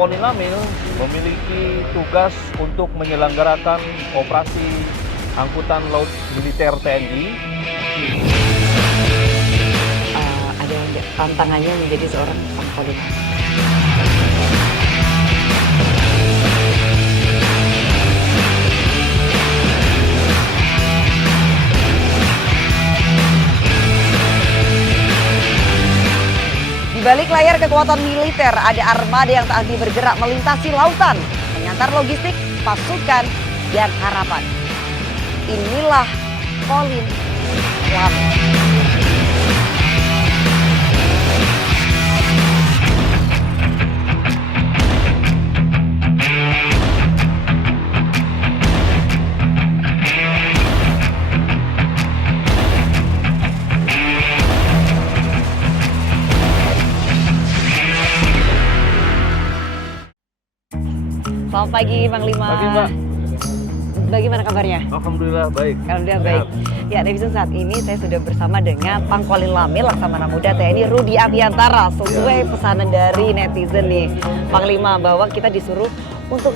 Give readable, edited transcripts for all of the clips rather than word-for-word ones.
Kolin Lamil memiliki tugas untuk menyelenggarakan operasi angkutan laut militer TNI. Ada yang tantangannya menjadi seorang Pangkolin. Di balik layar kekuatan militer, ada armada yang tak henti bergerak melintasi lautan, mengantar logistik, pasukan, dan harapan. Inilah Kolin Lamil. Selamat pagi, Panglima. Pagi, Mbak. Bagaimana kabarnya? Alhamdulillah baik. Alhamdulillah baik. Ya, netizen, saat ini saya sudah bersama dengan Pangkolin Lamil Laksamana Muda TNI Rudi Abiantara. Sesuai pesanan dari netizen nih, Panglima, bahwa kita disuruh untuk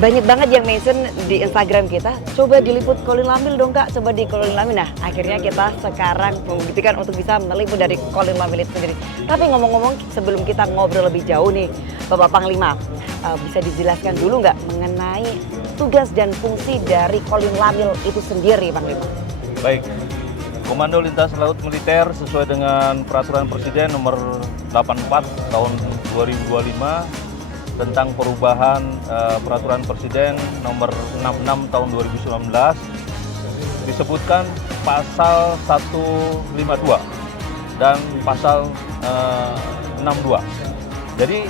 banyak banget yang mention di Instagram kita, coba diliput Kolin Lamil dong Kak, coba di Kolin Lamil. Nah, akhirnya kita sekarang membuktikan untuk bisa meliput dari Kolin Lamil itu sendiri. Tapi ngomong-ngomong, sebelum kita ngobrol lebih jauh nih, Bapak Panglima, bisa dijelaskan dulu nggak mengenai tugas dan fungsi dari Kolin Lamil itu sendiri, Panglima? Baik. Komando Lintas Laut Militer sesuai dengan Peraturan Presiden nomor 84 tahun 2025 tentang perubahan Peraturan Presiden nomor 66 tahun 2019 disebutkan pasal 152 dan pasal 62. Jadi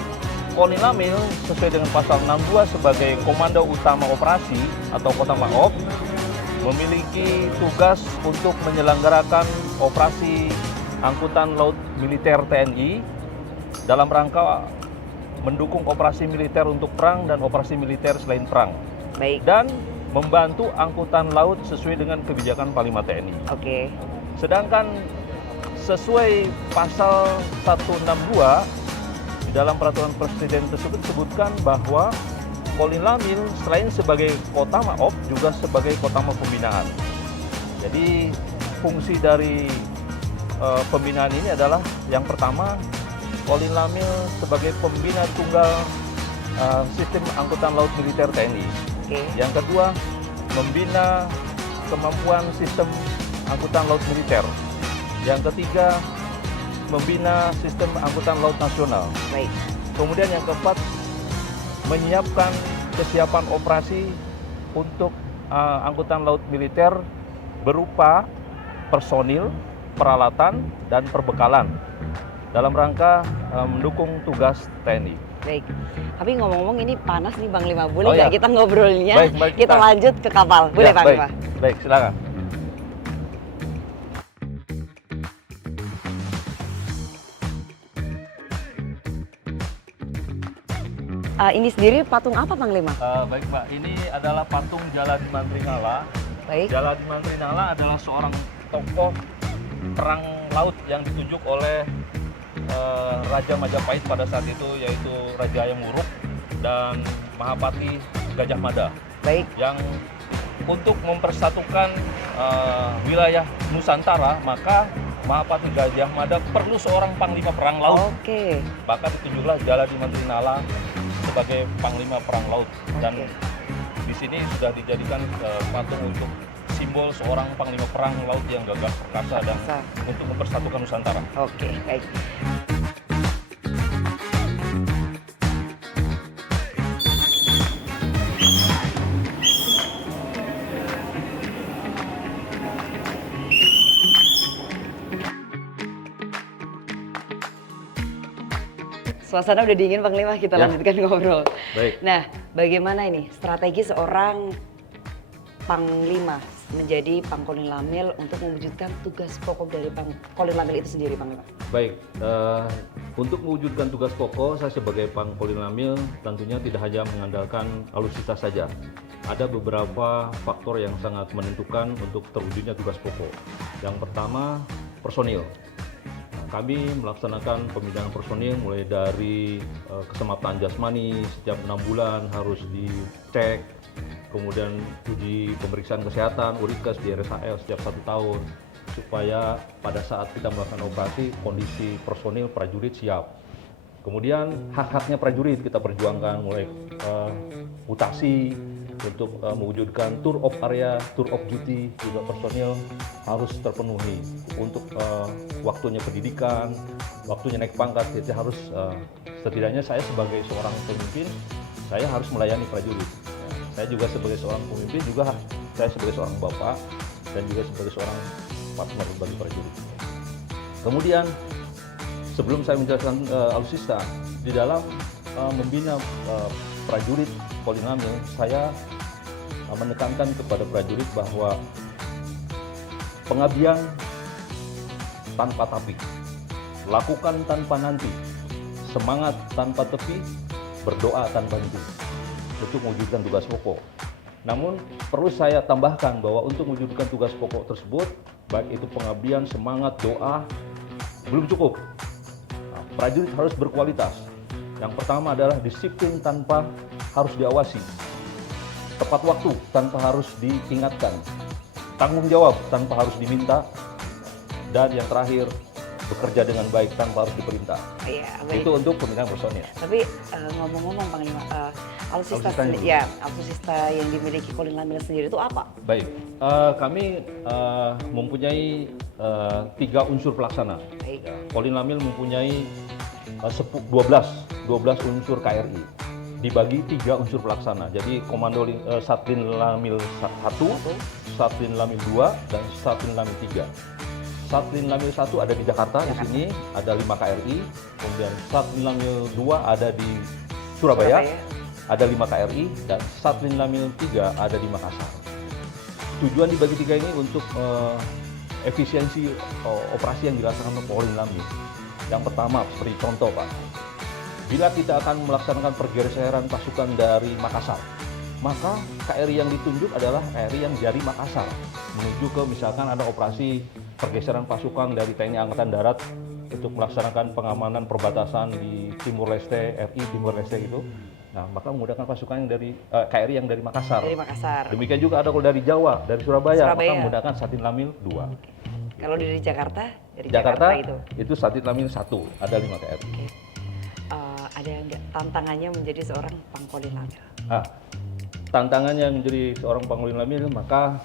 Kolin Lamil sesuai dengan pasal 62 sebagai Komando Utama Operasi atau Kotamap memiliki tugas untuk menyelenggarakan operasi angkutan laut militer TNI dalam rangka mendukung operasi militer untuk perang dan operasi militer selain perang. Baik. Dan membantu angkutan laut sesuai dengan kebijakan Panglima TNI. Oke. Sedangkan sesuai pasal 162 di dalam peraturan presiden tersebut disebutkan bahwa Kolin Lamil selain sebagai Kotamap juga sebagai Kotamap pembinaan. Jadi fungsi dari pembinaan ini adalah yang pertama, Kolin Lamil sebagai pembina tunggal sistem angkutan laut militer TNI. Oke. Yang kedua, membina kemampuan sistem angkutan laut militer. Yang ketiga, membina sistem angkutan laut nasional. Baik. Kemudian yang keempat, menyiapkan kesiapan operasi untuk angkutan laut militer berupa personil, peralatan, dan perbekalan dalam rangka mendukung tugas TNI. Baik, tapi ngomong-ngomong ini panas nih Panglima, boleh Oh, nggak ya. kita ngobrolnya? Baik, kita lanjut ke kapal, boleh Ya, Panglima? Baik, silakan. Ini sendiri patung apa Panglima? Baik Pak, ini adalah patung Jaladiman Trinala. Baik. Jaladiman Trinala adalah seorang tokoh perang laut yang ditunjuk oleh Raja Majapahit pada saat itu, yaitu Raja Hayam Wuruk dan Mahapati Gajah Mada. Baik. Yang untuk mempersatukan wilayah Nusantara, maka Mahapati Gajah Mada perlu seorang panglima perang laut. Oke. Maka ditunjuklah Jaladiman Trinala sebagai panglima perang laut. Dan Oke. di sini sudah dijadikan patung untuk simbol seorang panglima perang laut yang gagah perkasa dan untuk mempersatukan Nusantara. Oke, baik. Suasana udah dingin Panglima, kita Ya. lanjutkan ngobrol. Baik. Nah, bagaimana ini strategi seorang Panglima menjadi Pangkolin Lamil untuk mewujudkan tugas pokok dari Pangkolin Lamil itu sendiri, Panglima? Baik, untuk mewujudkan tugas pokok, saya sebagai Pangkolin Lamil tentunya tidak hanya mengandalkan alutsista saja. Ada beberapa faktor yang sangat menentukan untuk terwujudnya tugas pokok. Yang pertama, personil. kami melaksanakan pembinaan personil mulai dari keselamatan jasmani setiap 6 bulan harus dicek, kemudian uji pemeriksaan kesehatan, urikes di RSHL setiap 1 tahun, supaya pada saat kita melakukan operasi kondisi personil prajurit siap. Kemudian hak-haknya prajurit kita perjuangkan mulai mutasi untuk mewujudkan tour of area, tour of duty juga personil harus terpenuhi. Untuk waktunya pendidikan, waktunya naik pangkat, jadi harus setidaknya saya sebagai seorang pemimpin, saya harus melayani prajurit. Saya juga sebagai seorang pemimpin, juga saya sebagai seorang bapak dan juga sebagai seorang partner bagi prajurit. Kemudian sebelum saya menjelaskan alutsista, di dalam membina prajurit Kolinamil, saya menekankan kepada prajurit bahwa pengabdian tanpa tapi, lakukan tanpa nanti, semangat tanpa tepi, berdoa tanpa henti untuk mewujudkan tugas pokok. Namun perlu saya tambahkan bahwa untuk mewujudkan tugas pokok tersebut, baik itu pengabdian, semangat, doa, belum cukup. Nah, prajurit harus berkualitas. Yang pertama adalah disiplin tanpa harus diawasi, tepat waktu tanpa harus diingatkan, tanggung jawab tanpa harus diminta, dan yang terakhir bekerja dengan baik tanpa harus diperintah. Iya, baik. Itu untuk pembinaan personil. Tapi ngomong-ngomong Panglima, alutsista yang dimiliki Kolinamil sendiri itu apa? Baik, kami mempunyai 3 unsur pelaksana. Baik. Ya, Kolinamil mempunyai 12 unsur KRI, dibagi 3 unsur pelaksana. Jadi Komando Satlin Lamil 1, Satlin Lamil 2, dan Satlin Lamil 3. Satlin Lamil 1 ada di Jakarta, di sini ada 5 KRI. Kemudian Satlin Lamil 2 ada di Surabaya, ada 5 KRI, dan Satlin Lamil 3 ada di Makassar. Tujuan dibagi 3 ini untuk efisiensi operasi yang dilaksanakan oleh Kolinamil. Yang pertama, seperti contoh Pak, bila kita akan melaksanakan pergeseran pasukan dari Makassar, maka KRI yang ditunjuk adalah KRI yang dari Makassar menuju ke misalkan ada operasi pergeseran pasukan dari TNI Angkatan Darat untuk melaksanakan pengamanan perbatasan di Timur Leste, RI Timur Leste itu. Nah, maka menggunakan pasukan yang dari KRI yang dari Makassar. Dari Makassar. Demikian juga ada kalau dari Jawa, dari Surabaya. Maka menggunakan Satlin Lamil 2. Kalau dari Jakarta? Dari Jakarta itu Satlin Lamil 1, ada 5 KRI. Oke. Ada nggak tantangannya menjadi seorang Pangkolinamil? Tantangannya menjadi seorang Pangkolinamil maka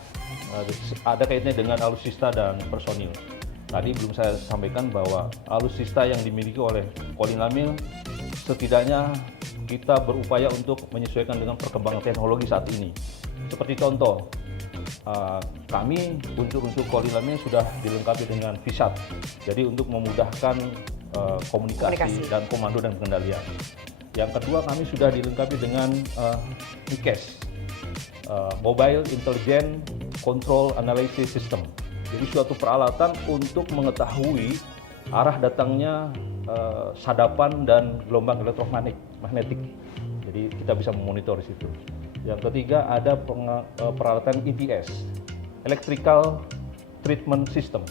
ada kaitannya dengan alutsista dan personil. Tadi belum saya sampaikan bahwa alutsista yang dimiliki oleh Kolinamil setidaknya kita berupaya untuk menyesuaikan dengan perkembangan teknologi saat ini. Seperti contoh, kami unsur-unsur Kolinamil sudah dilengkapi dengan VSAT. Jadi untuk memudahkan komunikasi dan komando dan pengendalian. Yang kedua, kami sudah dilengkapi dengan MICAS, Mobile Intelligent Control Analysis System. Jadi suatu peralatan untuk mengetahui arah datangnya sadapan dan gelombang elektromagnetik. Jadi kita bisa memonitor di situ. Yang ketiga, ada peralatan ETS, Electrical Treatment System.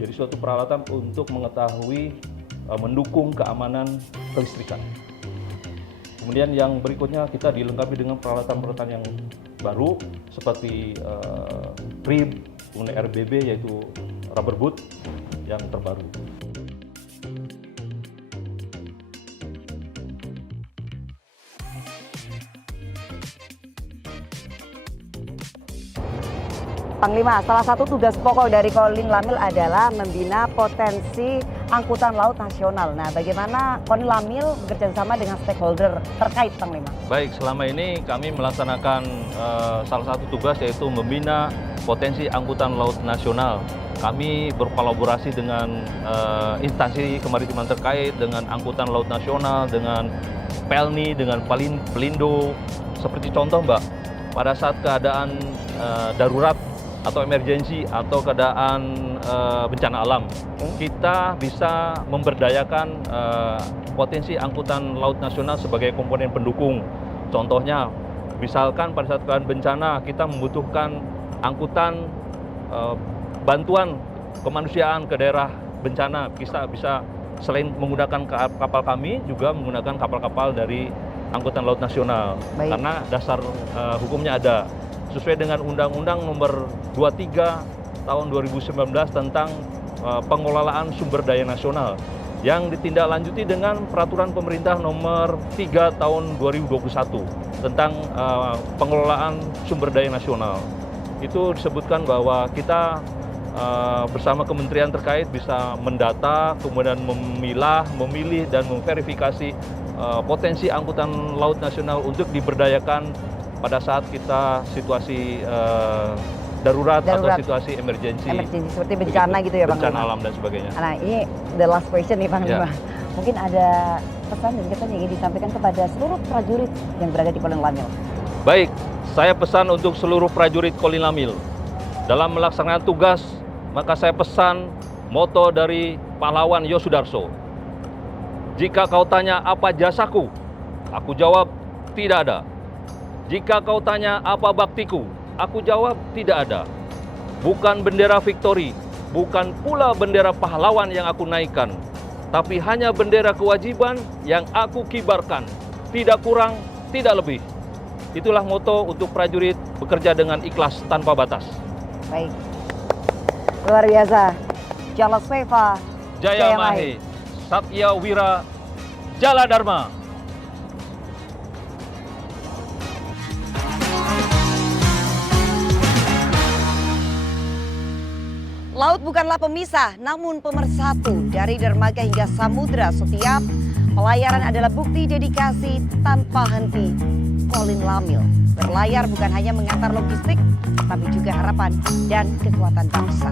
Jadi suatu peralatan untuk mengetahui mendukung keamanan kelistrikan. Kemudian yang berikutnya kita dilengkapi dengan peralatan-peralatan yang baru seperti RIB, kemudian RBB yaitu rubber boot yang terbaru. Panglima, salah satu tugas pokok dari Kolinamil adalah membina potensi angkutan laut nasional. Nah, bagaimana Kolinamil bekerja sama dengan stakeholder terkait, Panglima? Baik, selama ini kami melaksanakan salah satu tugas yaitu membina potensi angkutan laut nasional. Kami berkolaborasi dengan instansi kemaritiman terkait, dengan angkutan laut nasional, dengan PELNI, dengan Pelindo. Seperti contoh, Mbak, pada saat keadaan darurat atau emergensi atau keadaan bencana alam, kita bisa memberdayakan potensi angkutan laut nasional sebagai komponen pendukung. Contohnya, misalkan pada saat keadaan bencana kita membutuhkan angkutan bantuan kemanusiaan ke daerah bencana bisa selain menggunakan kapal kami juga menggunakan kapal-kapal dari Angkutan Laut Nasional. Baik. Karena dasar hukumnya ada sesuai dengan Undang-Undang Nomor 23 tahun 2019 tentang pengelolaan sumber daya nasional yang ditindaklanjuti dengan Peraturan Pemerintah Nomor 3 tahun 2021 tentang pengelolaan sumber daya nasional. Itu disebutkan bahwa kita bersama kementerian terkait bisa mendata, kemudian memilah, memilih, dan memverifikasi potensi angkutan laut nasional untuk diberdayakan pada saat kita situasi darurat atau situasi emergensi. Emergency seperti bencana gitu ya Bang Bencana Lima? alam dan sebagainya. Nah ini the last question nih Bang Ya. Lima. Mungkin ada pesan dan kesan yang ingin disampaikan kepada seluruh prajurit yang berada di Kolin Lamil. Baik, saya pesan untuk seluruh prajurit Kolin Lamil. Dalam melaksanakan tugas, maka saya pesan moto dari pahlawan Yosudarso. Jika kau tanya apa jasaku, aku jawab tidak ada. Jika kau tanya apa baktiku, aku jawab tidak ada. Bukan bendera Victory, bukan pula bendera pahlawan yang aku naikkan, tapi hanya bendera kewajiban yang aku kibarkan. Tidak kurang, tidak lebih. Itulah moto untuk prajurit bekerja dengan ikhlas tanpa batas. Baik. Luar biasa. Jala Sweva, Jaya Mahe, Satya Wira, Jala Dharma. Laut bukanlah pemisah, namun pemersatu. Dari dermaga hingga samudra, setiap pelayaran adalah bukti dedikasi tanpa henti. Kolin Lamil berlayar bukan hanya mengantar logistik, tapi juga harapan dan kekuatan bangsa.